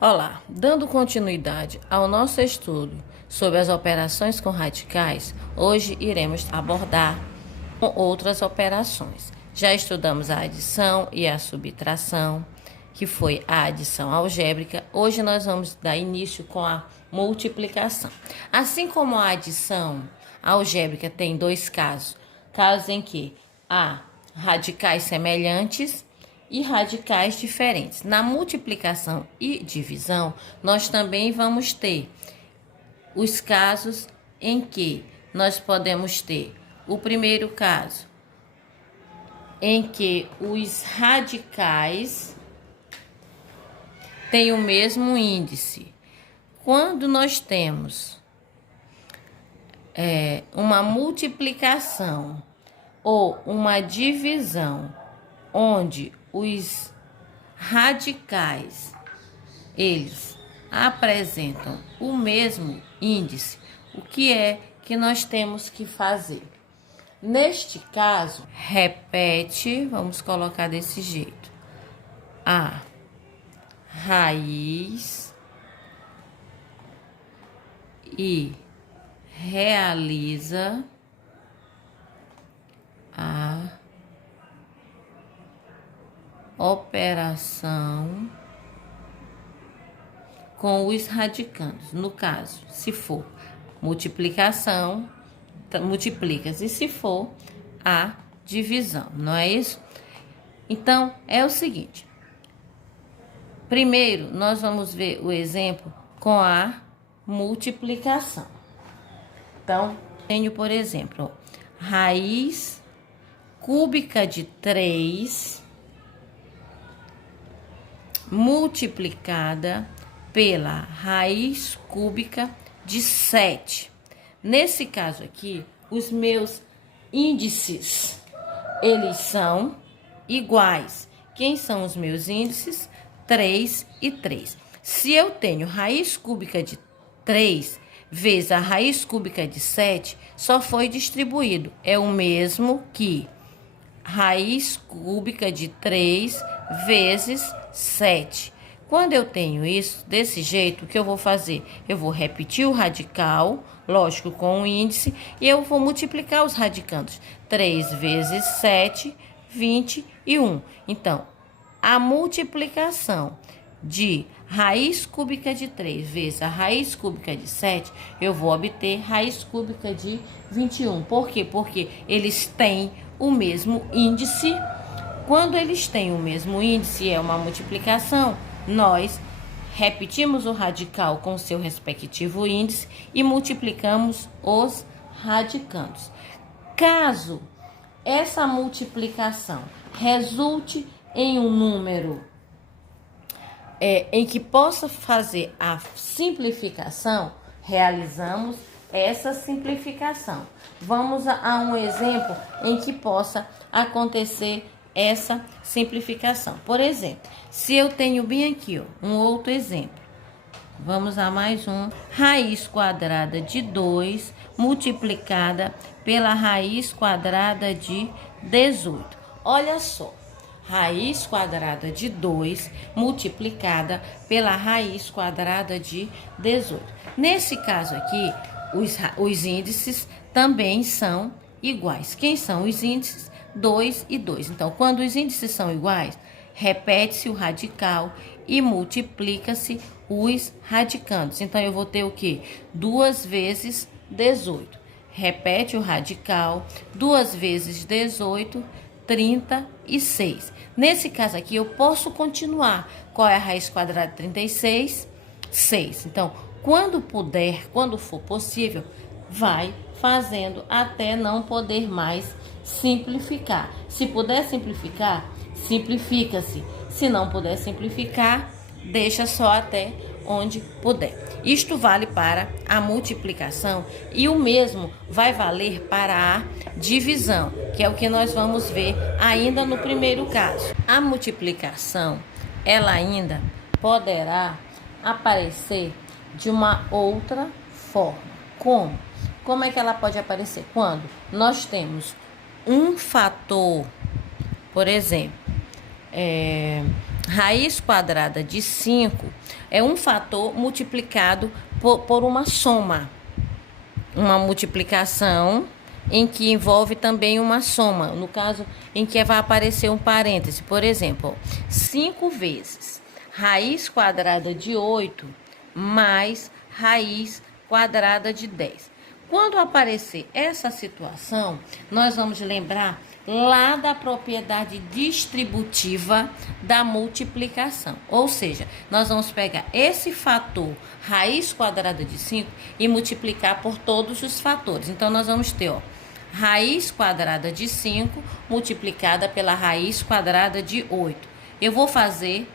Olá, dando continuidade ao nosso estudo sobre as operações com radicais, hoje iremos abordar outras operações. Já estudamos a adição e a subtração, que foi a adição algébrica. Hoje nós vamos dar início com a multiplicação. Assim como a adição algébrica tem dois casos em que há radicais semelhantes e radicais diferentes. Na multiplicação e divisão, nós também vamos ter os casos em que nós podemos ter o primeiro caso, em que os radicais têm o mesmo índice. Quando nós temos uma multiplicação ou uma divisão onde os radicais eles apresentam o mesmo índice, o que é que nós temos que fazer? Neste caso, repete, vamos colocar desse jeito, a raiz e realiza a operação com os radicandos. No caso, se for multiplicação, multiplica-se, se for a divisão, não é isso? Então, é o seguinte. Primeiro, nós vamos ver o exemplo com a multiplicação. Então, tenho, por exemplo, raiz cúbica de 3 multiplicada pela raiz cúbica de 7. Nesse caso aqui, os meus índices, eles são iguais. Quem são os meus índices? 3 e 3. Se eu tenho raiz cúbica de 3 vezes a raiz cúbica de 7, só foi distribuído. É o mesmo que raiz cúbica de 3 vezes 7. Quando eu tenho isso, desse jeito, o que eu vou fazer? Eu vou repetir o radical, lógico, com o índice, e eu vou multiplicar os radicandos. 3 vezes 7, 21. Então, a multiplicação de raiz cúbica de 3 vezes a raiz cúbica de 7, eu vou obter raiz cúbica de 21. Por quê? Porque eles têm o mesmo índice. Quando eles têm o mesmo índice, é uma multiplicação, nós repetimos o radical com seu respectivo índice e multiplicamos os radicandos. Caso essa multiplicação resulte em um número em que possa fazer a simplificação, realizamos essa simplificação. Vamos a um exemplo em que possa acontecer essa simplificação. Por exemplo, se eu tenho bem aqui, um outro exemplo. Vamos a mais um. Raiz quadrada de 2 multiplicada pela raiz quadrada de 18. Olha só. Raiz quadrada de 2 multiplicada pela raiz quadrada de 18. Nesse caso aqui, os índices também são iguais. Quem são os índices? 2 e 2. Então, quando os índices são iguais, repete-se o radical e multiplica-se os radicandos. Então, eu vou ter o quê? 2 vezes 18. Repete o radical, 2 vezes 18, 36. Nesse caso aqui, eu posso continuar. Qual é a raiz quadrada de 36? 6. Então, quando puder, quando for possível, vai fazendo até não poder mais simplificar. Se puder simplificar, simplifica-se. Se não puder simplificar, deixa só até onde puder. Isto vale para a multiplicação e o mesmo vai valer para a divisão, que é o que nós vamos ver ainda no primeiro caso. A multiplicação, ela ainda poderá aparecer de uma outra forma. Como? Como é que ela pode aparecer? Quando nós temos um fator, por exemplo, raiz quadrada de 5 é um fator multiplicado por uma soma. Uma multiplicação em que envolve também uma soma. No caso, em que vai aparecer um parêntese. Por exemplo, 5 vezes raiz quadrada de 8 mais raiz quadrada de 10. Quando aparecer essa situação, nós vamos lembrar lá da propriedade distributiva da multiplicação. Ou seja, nós vamos pegar esse fator raiz quadrada de 5 e multiplicar por todos os fatores. Então, nós vamos ter, ó, raiz quadrada de 5 multiplicada pela raiz quadrada de 8. Eu vou fazer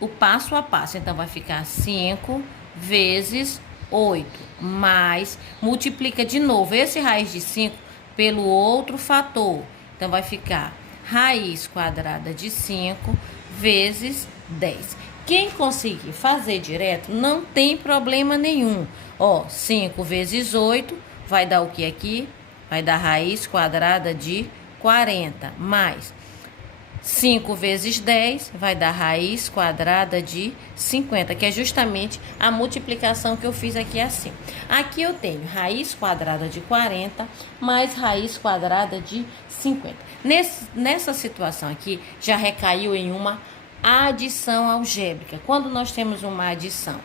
o passo a passo. Então, vai ficar 5 vezes 8, mais, multiplica de novo esse raiz de 5 pelo outro fator. Então, vai ficar raiz quadrada de 5 vezes 10. Quem conseguir fazer direto, não tem problema nenhum. Ó, 5 vezes 8 vai dar o que aqui? Vai dar raiz quadrada de 40, mais 5 vezes 10 vai dar raiz quadrada de 50, que é justamente a multiplicação que eu fiz aqui assim. Aqui eu tenho raiz quadrada de 40 mais raiz quadrada de 50. Nessa situação aqui, já recaiu em uma adição algébrica. Quando nós temos uma adição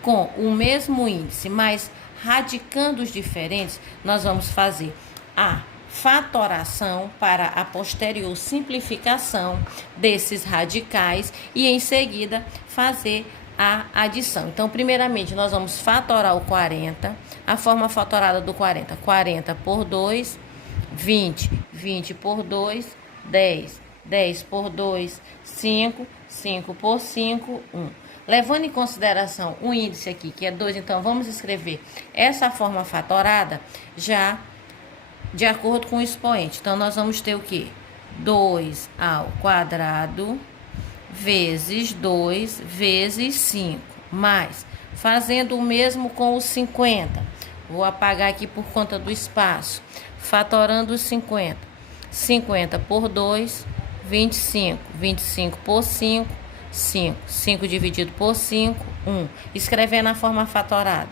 com o mesmo índice, mas radicandos diferentes, nós vamos fazer a fatoração para a posterior simplificação desses radicais e em seguida fazer a adição. Então, primeiramente, nós vamos fatorar o 40, a forma fatorada do 40, 40 por 2, 20, 20 por 2, 10, 10 por 2, 5, 5 por 5, 1. Levando em consideração o índice aqui, que é 2, então vamos escrever essa forma fatorada já de acordo com o expoente. Então, nós vamos ter o quê? 2 ao quadrado vezes 2 vezes 5, mais, fazendo o mesmo com os 50. Vou apagar aqui por conta do espaço. Fatorando os 50. 50 por 2, 25. 25 por 5, 5. 5 dividido por 5, 1. Escrevendo a forma fatorada.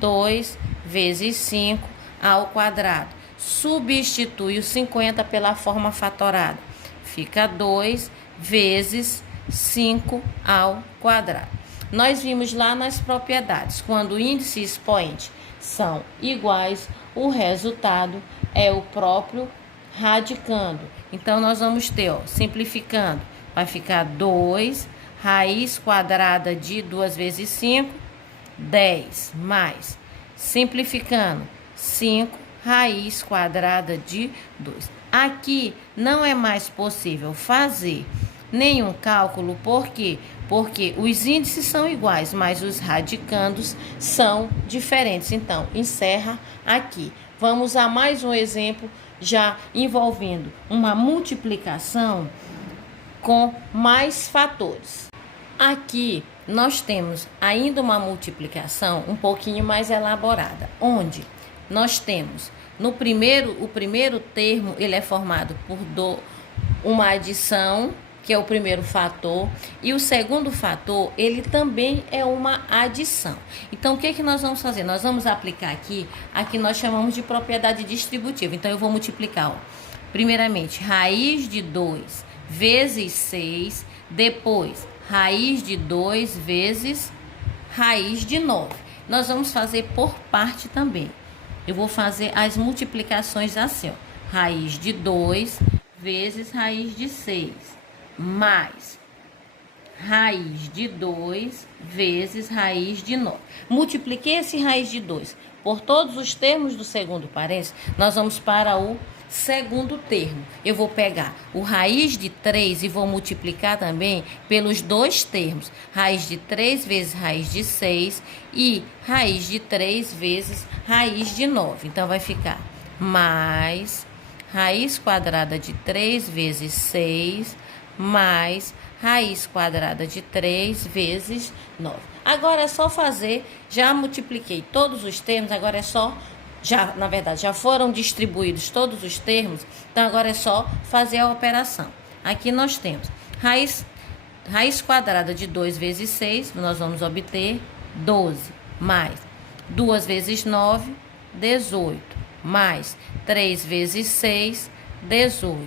2 vezes 5 ao quadrado. Substitui o 50 pela forma fatorada. Fica 2 vezes 5 ao quadrado. Nós vimos lá nas propriedades, quando o índice e expoente são iguais, o resultado é o próprio radicando. Então, nós vamos ter, ó, simplificando, vai ficar 2 raiz quadrada de 2 vezes 5, 10, mais, simplificando, 5 raiz quadrada de 2. Aqui não é mais possível fazer nenhum cálculo, por quê? Porque os índices são iguais, mas os radicandos são diferentes. Então, encerra aqui. Vamos a mais um exemplo, já envolvendo uma multiplicação com mais fatores. Aqui nós temos ainda uma multiplicação um pouquinho mais elaborada, onde nós temos o primeiro termo, ele é formado por uma adição, que é o primeiro fator, e o segundo fator, ele também é uma adição. Então, o que nós vamos fazer? Nós vamos aplicar aqui nós chamamos de propriedade distributiva. Então, eu vou multiplicar, ó, primeiramente, raiz de 2 vezes 6, depois, raiz de 2 vezes raiz de 9. Nós vamos fazer por parte também. Eu vou fazer as multiplicações assim, ó. Raiz de 2 vezes raiz de 6, mais raiz de 2 vezes raiz de 9. Multipliquei esse raiz de 2 por todos os termos do segundo parênteses, nós vamos para o segundo termo. Eu vou pegar o raiz de 3 e vou multiplicar também pelos dois termos. Raiz de 3 vezes raiz de 6 e raiz de 3 vezes raiz de 9. Então, vai ficar mais raiz quadrada de 3 vezes 6 mais raiz quadrada de 3 vezes 9. Agora é só fazer, já multipliquei todos os termos, agora é só na verdade, já foram distribuídos todos os termos, então agora é só fazer a operação. Aqui nós temos raiz quadrada de 2 vezes 6, nós vamos obter 12, mais 2 vezes 9, 18, mais 3 vezes 6, 18,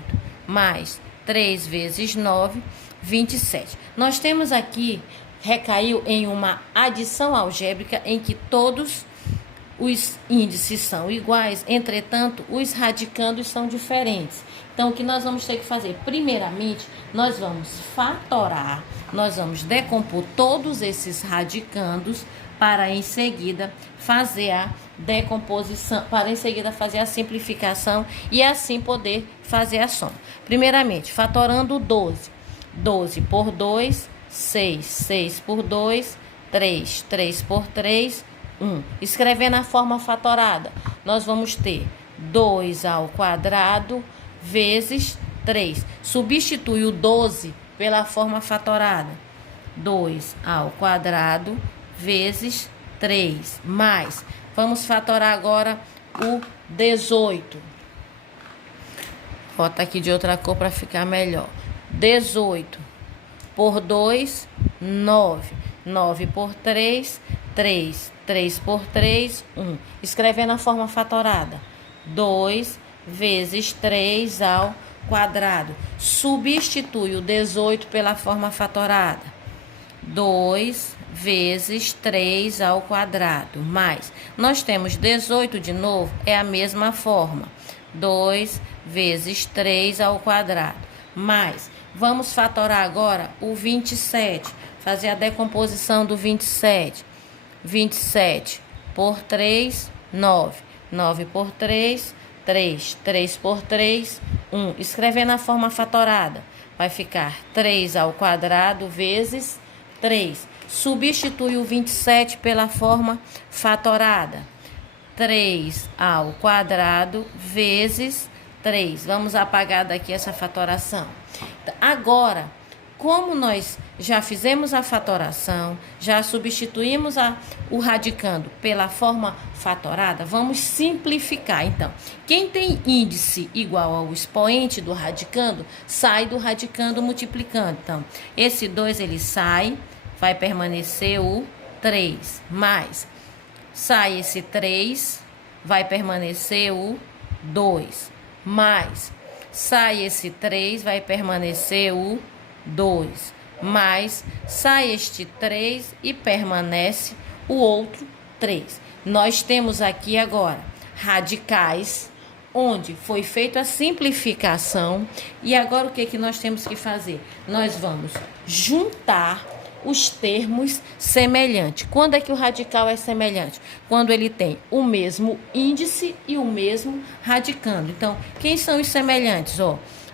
mais 3 vezes 9, 27. Nós temos aqui, recaiu em uma adição algébrica em que todos os índices são iguais, entretanto, os radicandos são diferentes. Então, o que nós vamos ter que fazer? Primeiramente, nós vamos fatorar, nós vamos decompor todos esses radicandos para em seguida fazer a decomposição, para em seguida fazer a simplificação e assim poder fazer a soma. Primeiramente, fatorando 12. 12 por 2, 6. 6 por 2, 3. 3 por 3, 1. Escrevendo a forma fatorada, nós vamos ter 2 ao quadrado vezes 3. Substitui o 12 pela forma fatorada. 2 ao quadrado vezes 3. Mais, vamos fatorar agora o 18. Vou botar aqui de outra cor para ficar melhor. 18 por 2, 9. 9 por 3, 3. 3 por 3, 1. Escrevendo a forma fatorada. 2 vezes 3 ao quadrado. Substitui o 18 pela forma fatorada. 2 vezes 3 ao quadrado. Mais, nós temos 18 de novo, é a mesma forma. 2 vezes 3 ao quadrado. Mais, vamos fatorar agora o 27. Fazer a decomposição do 27. 27 por 3, 9. 9 por 3, 3. 3 por 3, 1. Escrevendo a forma fatorada, vai ficar 3 ao quadrado vezes 3. Substitui o 27 pela forma fatorada. 3 ao quadrado vezes 3. Vamos apagar daqui essa fatoração. Agora, como nós já fizemos a fatoração, já substituímos o radicando pela forma fatorada, vamos simplificar. Então, quem tem índice igual ao expoente do radicando, sai do radicando multiplicando. Então, esse 2 ele sai, vai permanecer o 3, mais, sai esse 3, vai permanecer o 2, mais, sai esse 3, vai permanecer o 2, mais, sai este 3 e permanece o outro 3. Nós temos aqui agora radicais, onde foi feita a simplificação, e agora o que nós temos que fazer? Nós vamos juntar os termos semelhantes. Quando é que o radical é semelhante? Quando ele tem o mesmo índice e o mesmo radicando. Então, quem são os semelhantes?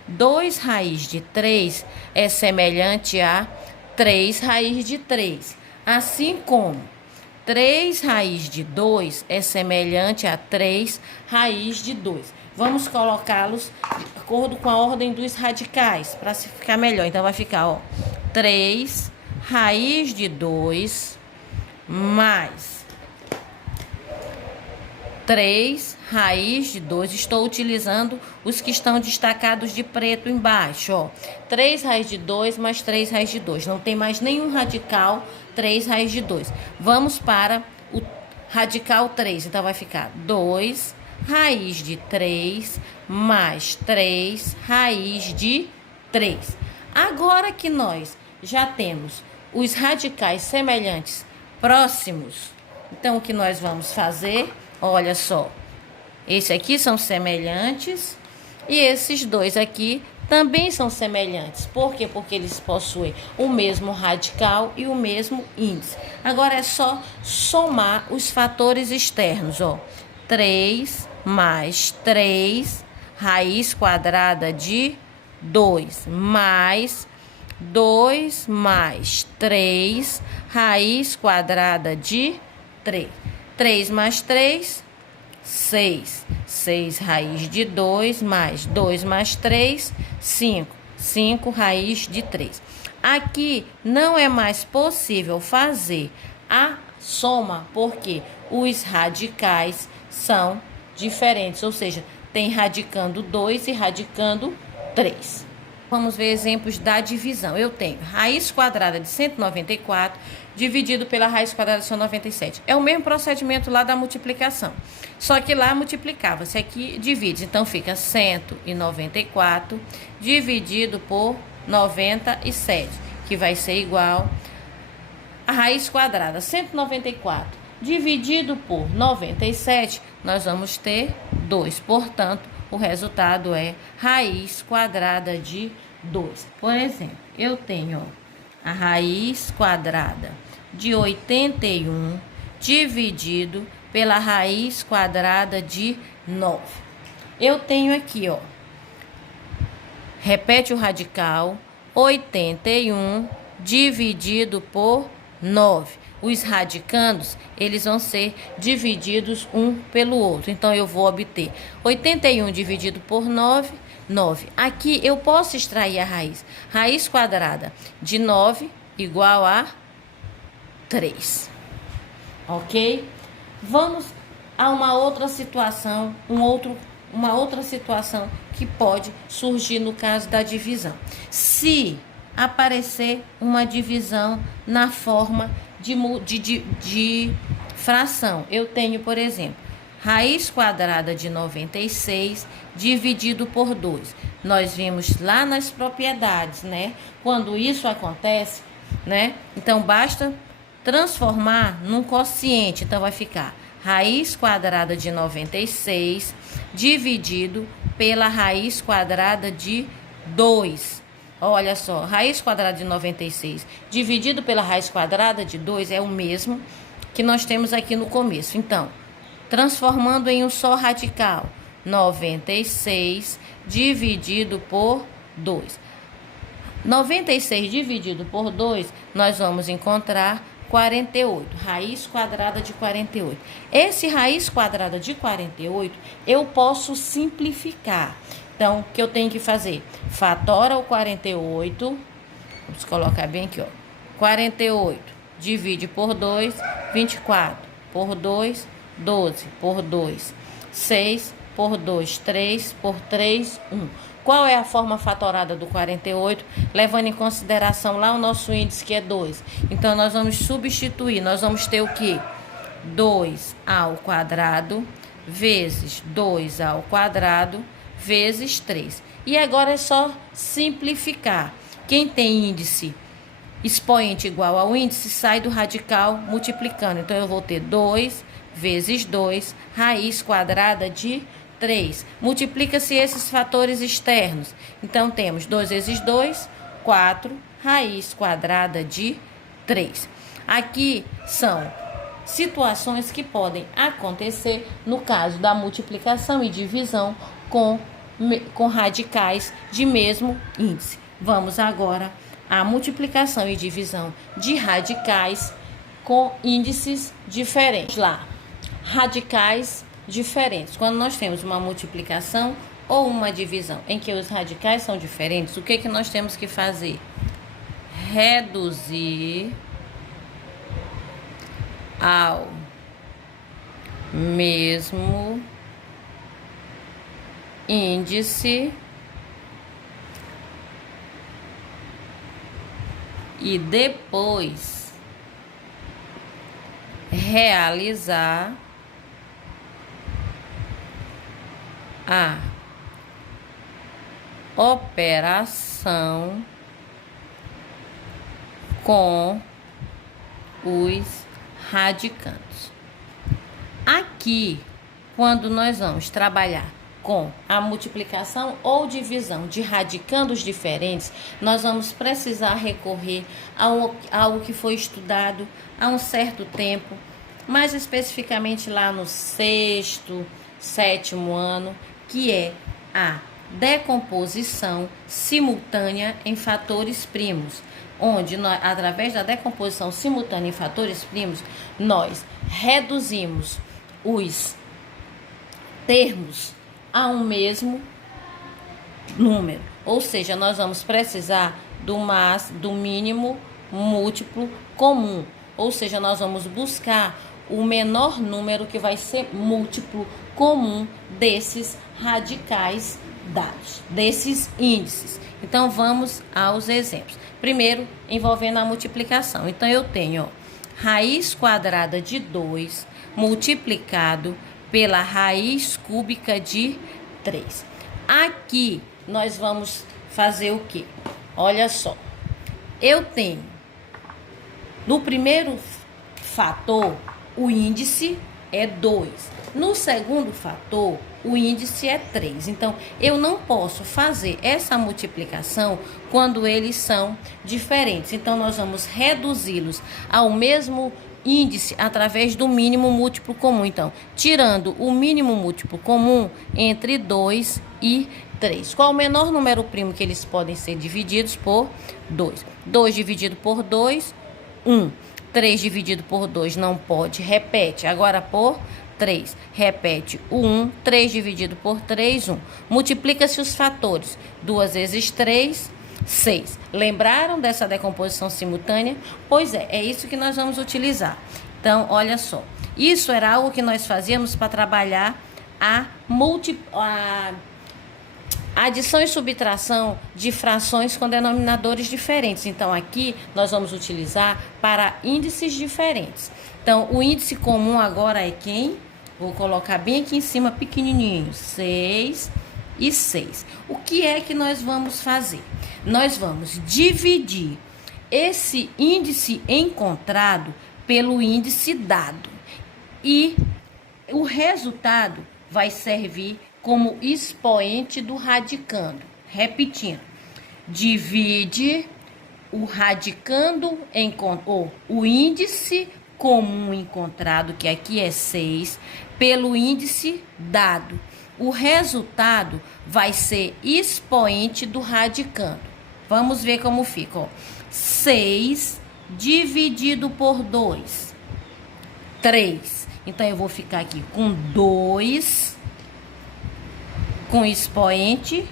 2 raiz de 3 é semelhante a 3 raiz de 3. Assim como 3 raiz de 2 é semelhante a 3 raiz de 2. Vamos colocá-los de acordo com a ordem dos radicais, para ficar melhor. Então, vai ficar, 3 raiz de 2 mais 3 raiz de 2. Estou utilizando os que estão destacados de preto embaixo. 3 raiz de 2 mais 3 raiz de 2. Não tem mais nenhum radical 3 raiz de 2. Vamos para o radical 3. Então, vai ficar 2 raiz de 3 mais 3 raiz de 3. Agora que nós já temos os radicais semelhantes próximos, então o que nós vamos fazer? Olha só, esse aqui são semelhantes e esses dois aqui também são semelhantes. Por quê? Porque eles possuem o mesmo radical e o mesmo índice. Agora é só somar os fatores externos, 3 mais 3 raiz quadrada de 2 mais 2 mais 3 raiz quadrada de 3. 3 mais 3, 6. 6 raiz de 2 mais 2 mais 3, 5. 5 raiz de 3. Aqui não é mais possível fazer a soma porque os radicais são diferentes, ou seja, tem radicando 2 e radicando 3. Vamos ver exemplos da divisão. Eu tenho raiz quadrada de 194 dividido pela raiz quadrada de 197. É o mesmo procedimento lá da multiplicação. Só que lá multiplicava-se, aqui divide. Então, fica 194 dividido por 97, que vai ser igual a raiz quadrada 194 dividido por 97, nós vamos ter 2. Portanto, o resultado é raiz quadrada de 2. Por exemplo, eu tenho a raiz quadrada de 81 dividido pela raiz quadrada de 9. Eu tenho aqui, ó, repete o radical, 81 dividido por 9. Os radicandos, eles vão ser divididos um pelo outro. Então, eu vou obter 81 dividido por 9, 9. Aqui, eu posso extrair a raiz. Raiz quadrada de 9 igual a 3. Ok? Vamos a uma outra situação, uma outra situação que pode surgir no caso da divisão. Se aparecer uma divisão na forma de fração. Eu tenho, por exemplo, raiz quadrada de 96 dividido por 2. Nós vimos lá nas propriedades, né? Quando isso acontece, né? Então, basta transformar num quociente. Então, vai ficar raiz quadrada de 96 dividido pela raiz quadrada de 2. Olha só, raiz quadrada de 96 dividido pela raiz quadrada de 2 é o mesmo que nós temos aqui no começo. Então, transformando em um só radical, 96 dividido por 2. 96 dividido por 2, nós vamos encontrar 48, raiz quadrada de 48. Esse raiz quadrada de 48, eu posso simplificar. Então, o que eu tenho que fazer? Fatora o 48, vamos colocar bem aqui, ó. 48 divide por 2, 24, por 2, 12, por 2, 6, por 2, 3, por 3, 1. Qual é a forma fatorada do 48? Levando em consideração lá o nosso índice, que é 2. Então, nós vamos substituir, nós vamos ter o quê? 2 ao quadrado vezes 2 ao quadrado vezes 3. E agora é só simplificar. Quem tem índice expoente igual ao índice, sai do radical multiplicando. Então, eu vou ter 2 vezes 2, raiz quadrada de 3. Multiplica-se esses fatores externos. Então, temos 2 vezes 2, 4, raiz quadrada de 3. Aqui são situações que podem acontecer no caso da multiplicação e divisão com radicais de mesmo índice. Vamos agora à multiplicação e divisão de radicais com índices diferentes. Lá, radicais diferentes. Quando nós temos uma multiplicação ou uma divisão em que os radicais são diferentes, o que nós temos que fazer? Reduzir ao mesmo índice e depois realizar a operação com os radicandos. Aqui, quando nós vamos trabalhar com a multiplicação ou divisão de radicandos diferentes, nós vamos precisar recorrer a algo que foi estudado há um certo tempo, mais especificamente lá no 6º, 7º ano, que é a decomposição simultânea em fatores primos, onde nós, através da decomposição simultânea em fatores primos, nós reduzimos os termos a um mesmo número. Ou seja, nós vamos precisar do mínimo múltiplo comum. Ou seja, nós vamos buscar o menor número que vai ser múltiplo comum desses radicais dados, desses índices. Então, vamos aos exemplos. Primeiro, envolvendo a multiplicação. Então, eu tenho, ó, raiz quadrada de 2 multiplicado pela raiz cúbica de 3. Aqui, nós vamos fazer o quê? Olha só. Eu tenho, no primeiro fator, o índice é 2. No segundo fator, o índice é 3. Então, eu não posso fazer essa multiplicação quando eles são diferentes. Então, nós vamos reduzi-los ao mesmo índice através do mínimo múltiplo comum. Então, tirando o mínimo múltiplo comum entre 2 e 3. Qual o menor número primo que eles podem ser divididos por 2? 2 dividido por 2, 1. 3 dividido por 2 não pode. Repete. Agora por 3. Repete o 1. 3 dividido por 3, 1. Multiplica-se os fatores. 2 vezes 3, 6. Lembraram dessa decomposição simultânea? Pois é isso que nós vamos utilizar. Então, olha só. Isso era algo que nós fazíamos para trabalhar a adição e subtração de frações com denominadores diferentes. Então, aqui nós vamos utilizar para índices diferentes. Então, o índice comum agora é quem? Vou colocar bem aqui em cima, pequenininho, 6 e 6. O que é que nós vamos fazer? Nós vamos dividir esse índice encontrado pelo índice dado. E o resultado vai servir como expoente do radicando. Repetindo, divide o radicando, ou o índice comum encontrado, que aqui é 6, pelo índice dado. O resultado vai ser expoente do radicando. Vamos ver como fica. Ó. 6 dividido por 2, 3. Então, eu vou ficar aqui com 2... com expoente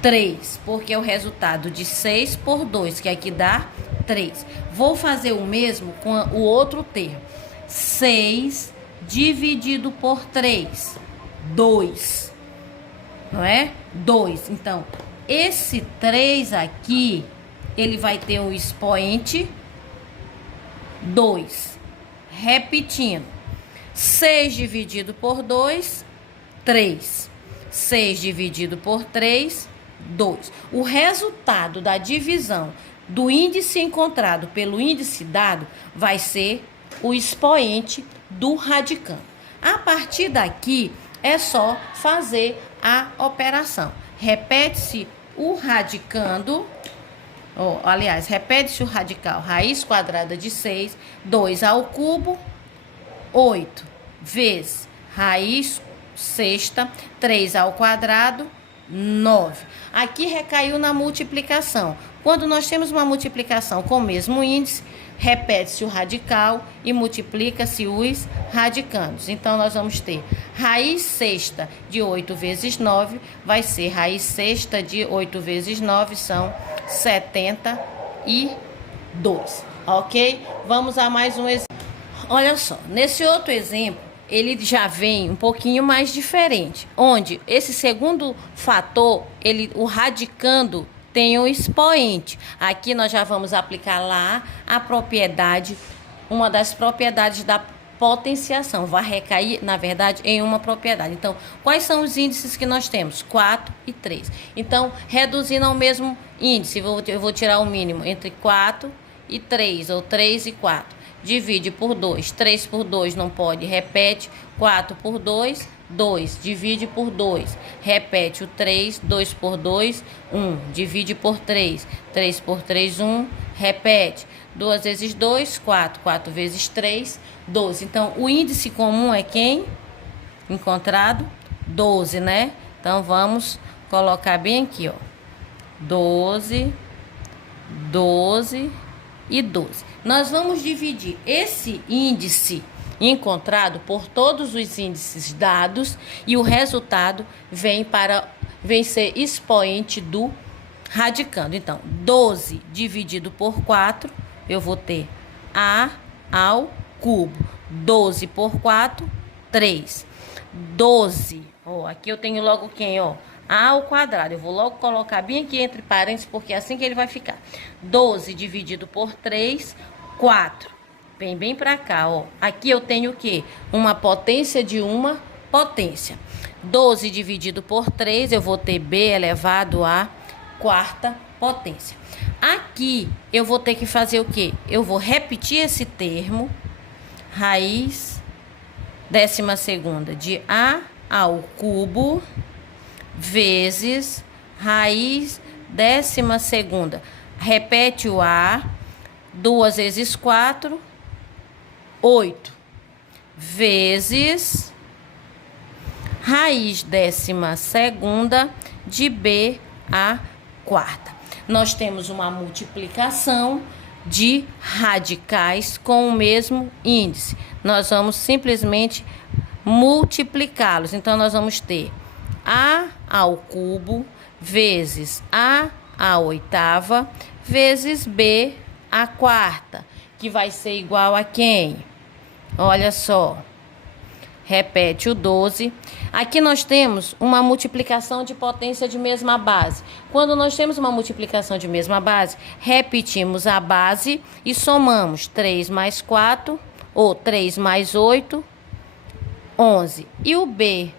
3, porque é o resultado de 6 por 2, que aqui dá 3. Vou fazer o mesmo com o outro termo. 6 dividido por 3, 2. Não é? 2. Então, esse 3 aqui, ele vai ter o expoente 2. Repetindo. 6 dividido por 2, 3. 6 dividido por 3, 2. O resultado da divisão do índice encontrado pelo índice dado vai ser o expoente do radicando. A partir daqui, é só fazer a operação. Repete-se o radicando, aliás, repete-se o radical, raiz quadrada de 6, 2 ao cubo, 8, vezes raiz sexta, 3 ao quadrado, 9. Aqui recaiu na multiplicação. Quando nós temos uma multiplicação com o mesmo índice, repete-se o radical e multiplica-se os radicandos. Então, nós vamos ter raiz sexta de 8 vezes 9, vai ser raiz sexta de 8 vezes 9, são 72. Ok? Vamos a mais um exemplo. Olha só, nesse outro exemplo, ele já vem um pouquinho mais diferente, onde esse segundo fator, o radicando tem um expoente. Aqui nós já vamos aplicar lá a propriedade, uma das propriedades da potenciação. Vai recair, na verdade, em uma propriedade. Então, quais são os índices que nós temos? 4 e 3. Então, reduzindo ao mesmo índice, eu vou tirar o mínimo entre 4 e 3, ou 3 e 4. Divide por 2, 3 por 2 não pode, repete, 4 por 2, 2, divide por 2, repete o 3, 2 por 2, 1, divide por 3, 3 por 3, 1, repete, 2 vezes 2, 4, 4 vezes 3, 12. Então, o índice comum é quem? Encontrado? 12, né? Então, vamos colocar bem aqui, ó, 12, 12 e 12. Nós vamos dividir esse índice encontrado por todos os índices dados e o resultado vem ser expoente do radicando. Então, 12 dividido por 4, eu vou ter A ao cubo. 12 por 4, 3. 12, aqui eu tenho logo quem, A ao quadrado. Eu vou logo colocar bem aqui entre parênteses, porque é assim que ele vai ficar. 12 dividido por 3, 4. Vem bem pra cá, ó. Aqui eu tenho o quê? Uma potência de uma potência. 12 dividido por 3, eu vou ter b elevado à quarta potência. Aqui eu vou ter que fazer o quê? Eu vou repetir esse termo, raiz 12ª de a ao cubo vezes raiz 12ª. Repete o a, 2 vezes 4, 8, vezes raiz 12ª de b à quarta. Nós temos uma multiplicação de radicais com o mesmo índice. Nós vamos simplesmente multiplicá-los. Então, nós vamos ter a ao cubo vezes a à oitava vezes b à quarta, que vai ser igual a quem? Olha só. Repete o 12. Aqui nós temos uma multiplicação de potência de mesma base. Quando nós temos uma multiplicação de mesma base, repetimos a base e somamos 3 mais 4, ou 3 mais 8, 11. E o b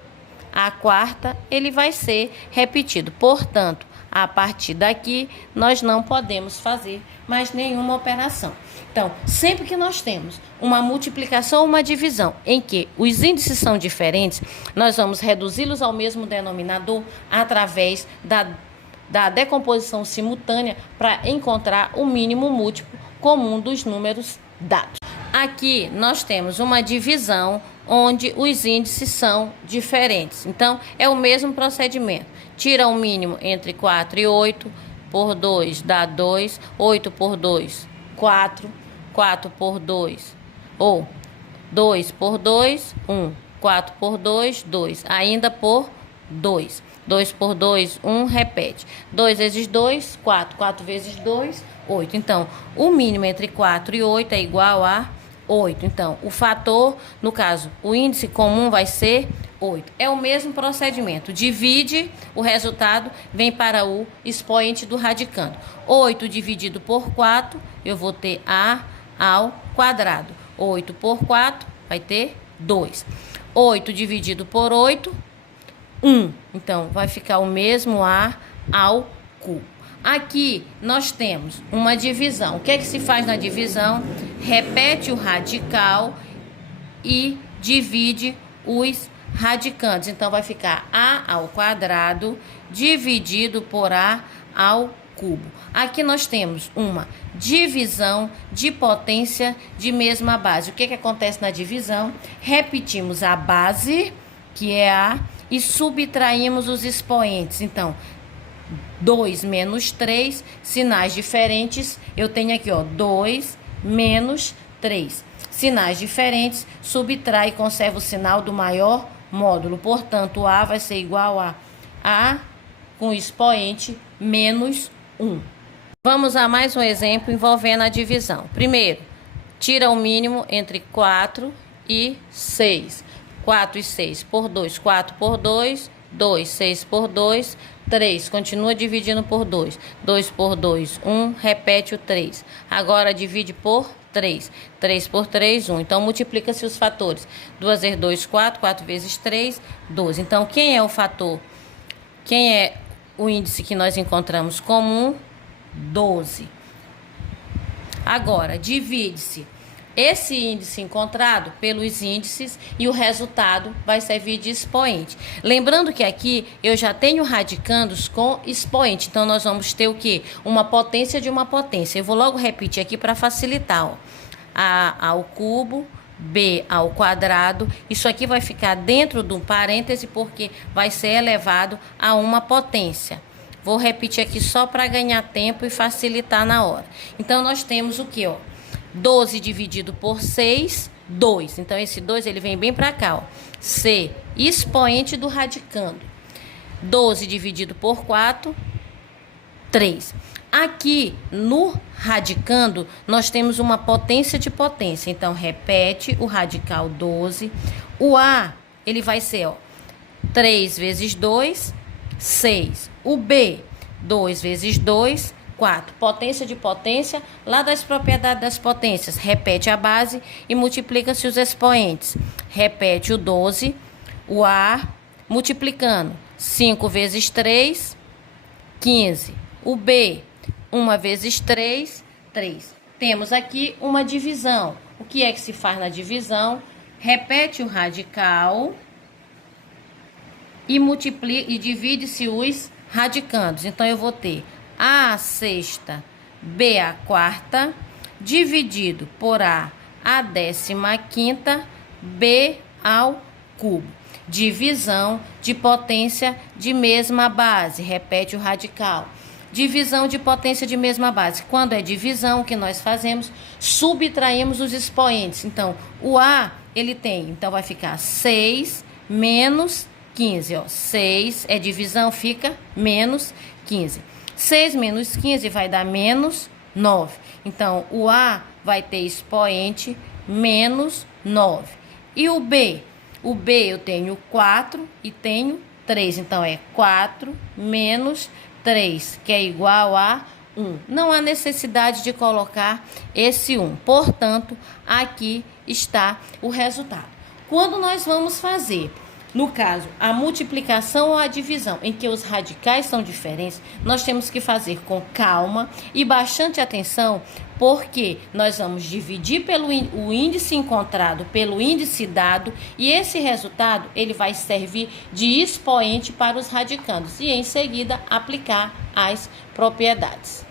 à quarta, ele vai ser repetido. Portanto, a partir daqui, nós não podemos fazer mais nenhuma operação. Então, sempre que nós temos uma multiplicação ou uma divisão em que os índices são diferentes, nós vamos reduzi-los ao mesmo denominador através da decomposição simultânea para encontrar o mínimo múltiplo comum dos números dados. Aqui nós temos uma divisão onde os índices são diferentes. Então, é o mesmo procedimento. Tira o mínimo entre 4 e 8, por 2 dá 2, 8 por 2, 4, 4 por 2, ou 2 por 2, 1, 4 por 2, 2, ainda por 2. 2 por 2, 1, repete. 2 vezes 2, 4. 4 vezes 2, 8. Então, o mínimo entre 4 e 8 é igual a 8. Então, o fator, no caso, o índice comum vai ser 8. É o mesmo procedimento. Divide, o resultado vem para o expoente do radicando. 8 dividido por 4, eu vou ter a ao quadrado. 8 por 4 vai ter 2. 8 dividido por 8, 1. Então, vai ficar o mesmo a ao cubo. Aqui nós temos uma divisão. O que é que se faz na divisão? Repete o radical e divide os radicantes. Então, vai ficar a ao quadrado dividido por a ao cubo. Aqui nós temos uma divisão de potência de mesma base. O que que acontece na divisão? Repetimos a base, que é a, e subtraímos os expoentes. Então, 2 menos 3, sinais diferentes. Eu tenho aqui, ó, 2 menos 3. Sinais diferentes, subtrai e conserva o sinal do maior módulo. Portanto, A vai ser igual a A com expoente menos 1. Vamos a mais um exemplo envolvendo a divisão. Primeiro, tira o mínimo entre 4 e 6. 4 e 6 por 2, 4 por 2, 2, 6 por 2, 3. Continua dividindo por 2. 2 por 2, 1. Repete o 3. Agora divide por 3. 3 por 3, 1. Então, multiplica-se os fatores. 2 vezes 2, 4. 4 vezes 3, 12. Então, quem é o fator? Quem é o índice que nós encontramos comum? 12. Agora, divide-se esse índice encontrado pelos índices e o resultado vai servir de expoente. Lembrando que aqui eu já tenho radicandos com expoente. Então, nós vamos ter o quê? Uma potência de uma potência. Eu vou logo repetir aqui para facilitar. Ó. A ao cubo, B ao quadrado. Isso aqui vai ficar dentro do parêntese porque vai ser elevado a uma potência. Vou repetir aqui só para ganhar tempo e facilitar na hora. Então, nós temos o quê? Ó? 12 dividido por 6, 2. Então, esse 2 ele vem bem para cá, ó. C, expoente do radicando. 12 dividido por 4, 3. Aqui, no radicando, nós temos uma potência de potência. Então, repete o radical 12. O A, ele vai ser, ó, 3 vezes 2, 6. O B, 2 vezes 2, 4. Potência de potência, lá das propriedades das potências, repete a base e multiplica-se os expoentes. Repete o 12, o A, multiplicando. 5 vezes 3, 15. O B, 1 vezes 3, 3. Temos aqui uma divisão. O que é que se faz na divisão? Repete o radical e multiplica e divide-se os radicandos. Então, eu vou ter A à sexta, B à quarta, dividido por A à 15ª, B ao cubo. Divisão de potência de mesma base. Repete o radical. Divisão de potência de mesma base. Quando é divisão, o que nós fazemos? Subtraímos os expoentes. Então, o A, ele tem, então vai ficar 6 menos 15. Ó. 6 é divisão, fica menos 15. 6 menos 15 vai dar menos 9. Então, o A vai ter expoente menos 9. E o B? O B eu tenho 4 e tenho 3. Então, é 4 menos 3, que é igual a 1. Não há necessidade de colocar esse 1. Portanto, aqui está o resultado. Quando nós vamos fazer, no caso, a multiplicação ou a divisão, em que os radicais são diferentes, nós temos que fazer com calma e bastante atenção, porque nós vamos dividir o índice encontrado pelo índice dado, e esse resultado ele vai servir de expoente para os radicandos e em seguida aplicar as propriedades.